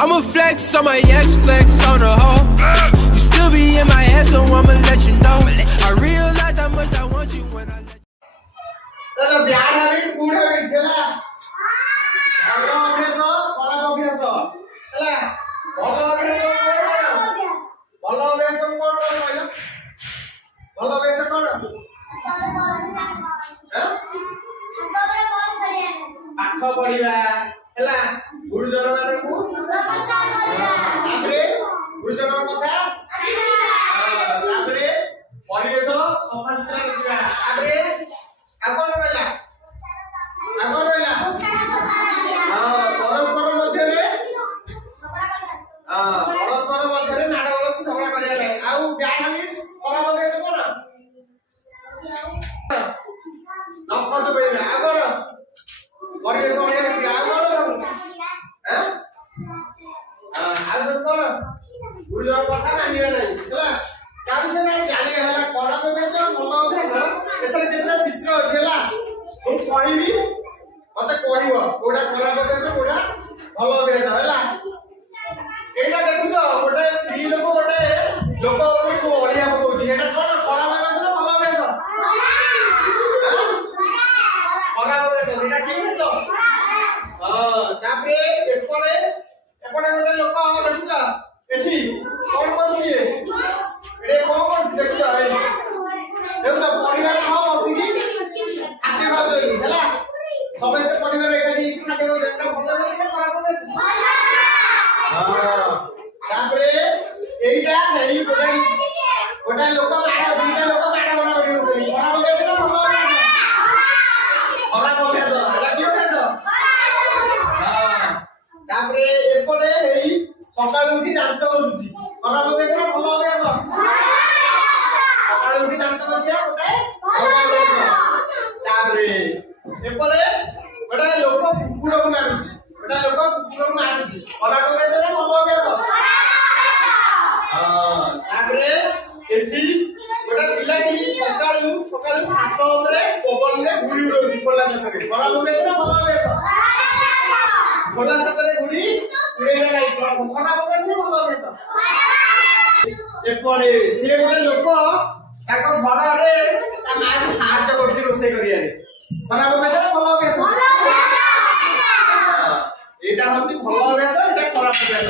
I'ma flex on my ex, flex on the hoe. You still be in my head, so I'ma let you know. I realize how much I want you when I let you. That's a bad habit, good habit, chela. Hello, obviously, follow obviously. Chela, follow obviously. Follow obviously, follow. Follow obviously, follow. ପାଠ ପଢିବା ହେଲା ଗୁରୁଜନ ମାନଙ୍କୁ ତାପରେ ଗୁରୁଜନ କଥା ତାପରେ ପରିବେଶ ସଫାସୁତୁରା ରଖିବା ତାପରେ ଆଗର ରହିଲା ପରସ୍ପର ମଧ୍ୟରେ ନାଟକ ଝଗଡ଼ା କରିବା ନାହିଁ ଆଉ ବ୍ୟାଡ୍ ହାବିଟ୍ସ ଖରାପ ଅଭ୍ୟାସ କଣ ନଖ ଚୋବେଇବା ଆଗର ପରିବେଶ ବଢିଆ ରଖିବା ଆଉ କଣ ଆଉ ସବୁ କଣ ଗୁରୁଜନ କଥା ମାନିବା ନାହିଁ ହେଲା ତା ବିଷୟରେ ଜାଣିବା ହେଲା ଖରାପ ଅଭ୍ୟାସ ଭଲ ଅଭ୍ୟାସ ଏଥିରେ କେତେଟା ଚିତ୍ର ଅଛି ହେଲା ମୁଁ କହିବି ମତେ କହିବ କୋଉଟା ଖରାପ ଅଭ୍ୟାସ କୋଉଟା ଭଲ ଅଭ୍ୟାସ ହେଲା ଏଇଟା ଦେଖୁଛ ଗୋଟେ ସ୍ତ୍ରୀ ଲୋକ ଗୋଟେ ଲୋକ ଉପରକୁ ଅଳିଆ ପକଉଛି ଏଇଟା କଣ ଖରାପ ଅଭ୍ୟାସ ନା ଭଲ ଅଭ୍ୟାସ ଖରାପ ଅଭ୍ୟାସ ଏଇଟା କି ଅଭ୍ୟାସ ତାପରେ ଏପଟେ ଗୋଟେ ଲୋକ ଦେଖୁଛ ଏଠି କଣ କରୁଛି ଏଠି କଣ କରୁଛି ଦେଖୁଛ ଦେଖୁଛ ପରିବାର ସହ ବସିକି ଖାଦ୍ୟ ଖାଉଛନ୍ତି ହେଲା ସମସ୍ତେ ପରିବାର ଏକାଠି ଖାଦ୍ୟ ଖାଉଛନ୍ତି ଏଇଟା ଭଲ ଅଭ୍ୟାସ ନା ଖରାପ ଅଭ୍ୟାସ ତାପରେ ଏଇଟା ଏଇ ଗୋଟେ ଲୋକ ଦିଟା ଲୋକ ମାଡ ବନାବନି ହଉଛନ୍ତି ଖରାପ ଅଭ୍ୟାସ ନା ଭଲ ଅଭ୍ୟାସ ଖରାପ ଅଭ୍ୟାସ ଏଇଟା କି ଅଭ୍ୟାସ ତାପରେ ଏପଟେ ଏଇ ସକାଳୁ ଉଠି ଦାନ୍ତ ଘଷୁଛି ଖରାପ ଅଭ୍ୟାସ ନା ଭଲ ଅଭ୍ୟାସ ସକାଳୁ ଉଠି ଦାନ୍ତ ଘଷିବା ଗୋଟେ ଭଲ ଅଭ୍ୟାସ ତାପରେ ଏପଟେ ଗୋଟେ ଲୋକ କୁକୁରକୁ ମାରୁଛି ଖରାପ ଅଭ୍ୟାସ ନା ଭଲ ଅଭ୍ୟାସ ତାପରେ ଏଠି ଗୋଟେ ପିଲାଟି ସକାଳୁ ଛାତ ଉପରେ ପବନରେ ଘୁଡ଼ି ଉଡଉଛି ଖୋଲା ଛାତରେ ଖରାପ ଅଭ୍ୟାସ ନା ଭଲ ଅଭ୍ୟାସ ଖୋଲା ଛାତରେ ଘୁଡ଼ି ଉଡେଇବା ନାହିଁ ଖରାପ ଅଭ୍ୟାସ ନା ଭଲ ଅଭ୍ୟାସ ଏପଟେ ସିଏ ଗୋଟେ ଲୋକ ତାଙ୍କ ଘରରେ ତା ମାଆକୁ ସାହାଯ୍ୟ କରୁଛି ରୋଷେଇ କରିବାରେ ଖରାପ ଅଭ୍ୟାସ ନା ଭଲ ଅଭ୍ୟାସ ଏଇଟା ହଉଛି ଭଲ ଅଭ୍ୟାସ ଏଇଟା ଖରାପ ଅଭ୍ୟାସ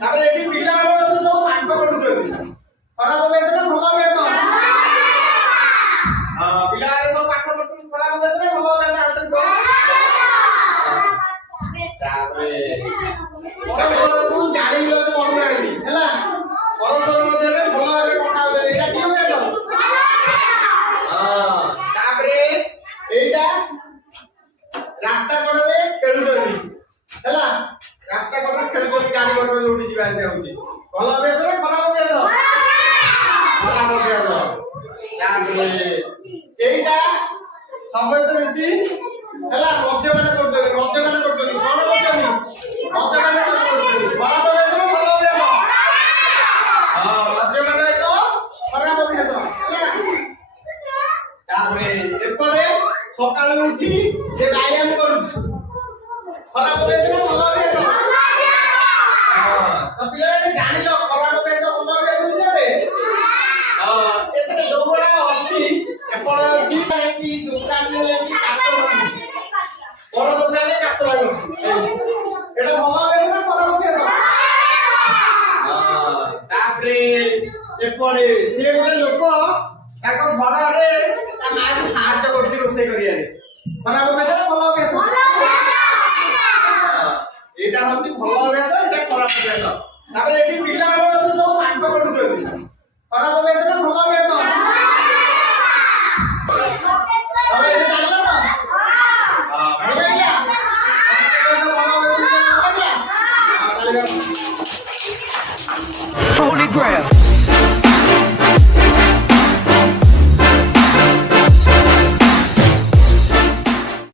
ତାପରେ ଏଠି ପିଲାମାନେ ବସି ସବୁ ପାଠ ପଢୁଛନ୍ତି ଖରାପ ଅଭ୍ୟାସ ନା ଭଲ ଅଭ୍ୟାସ ପିଲାମାନେ ସବୁ ପାଠ ପଢୁଛନ୍ତି ଖରାପ ଅଭ୍ୟାସ ନା ଭଲ ଅଭ୍ୟାସ ତାପରେ ପରସ୍ପରକୁ ଜାଣିବାକୁ ପଡୁନାହାନ୍ତି ହେଲା ପରସ୍ପର ମଧ୍ୟରେ ଭଲ ଭାବରେ କଥା ହଉଛନ୍ତି ଏଇଟା କି ଅଭ୍ୟାସ ତାପରେ ଏଇଟା ରାସ୍ତା କଡ଼ରେ ଖେଳୁଛନ୍ତି ହେଲା ରାସ୍ତା କଡ଼ରେ ଖେଳୁଛନ୍ତି ଗାଡି ମଟର ଯୋଉଠି ଯିବା ଆସିବା ହଉଛି ଭଲ ଅଭ୍ୟାସ ନା ଖରାପ ଅଭ୍ୟାସ ଖରାପ ଅଭ୍ୟାସ ତାପରେ ଏଇଟା ସମସ୍ତେ ମିଶି ହେଲା ମଦ୍ୟପାନ କରୁଛନ୍ତି କଣ କରୁଛନ୍ତି ମଦ୍ୟପାନ କରୁଛନ୍ତି ଖରାପ ଅଭ୍ୟାସ ନା ଭଲ ଅଭ୍ୟାସ ମଦ୍ୟପାନ ଏକ ଖରାପ ଅଭ୍ୟାସ ହେଲା ତାପରେ ଏପଟେ ସକାଳୁ ଉଠି ସେ ବ୍ୟାୟାମ କରୁଛି ଖରାପ ଅଭ୍ୟାସ ନା ଭଲ ଅଭ୍ୟାସ ତ ପିଲାମାନେ ଜାଣିଲ ଖରାପ ଅଭ୍ୟାସ ଭଲ ଅଭ୍ୟାସ ବିଷୟରେ ଏଥିରେ ଯୋଉଗୁଡା ଅଛି ଏପଟେ ଅଛି କି ଦୋକାନରେ ଯାଇକି କାଚ ଲାଗୁଛି ବଡ ଦୋକାନରେ କାଚ ଲାଗୁଛି ଏଇଟା ଭଲ ଅଭ୍ୟାସ ନା ଖରାପ ଅଭ୍ୟାସ ତାପରେ ଏପଟେ ସିଏ ଗୋଟେ ଲୋକ ତାଙ୍କ ଘରରେ ତା ମାଆକୁ ସାହାଯ୍ୟ କରୁଛି ରୋଷେଇ କରିବାରେ ଖରାପ ଅଭ୍ୟାସ ନା ଭଲ ଅଭ୍ୟାସ ଏଇଟା ହଉଛି ଭଲ ଅଭ୍ୟାସ ଏଇଟା ଖରାପ ଅଭ୍ୟାସ ତାପରେ ଏଠି ପିଲାମାନେ ବସି ସବୁ ପାଠ ପଢୁଛନ୍ତି ଖରାପ ଅଭ୍ୟାସ ନା ଭଲ ଅଭ୍ୟାସ ତମେ ଏବେ ଜାଣିଲ ତ ଭଲ ଲାଗିଲା ଭଲ ଅଭ୍ୟାସ ଭଲ ଲାଗିଲା Holy grail.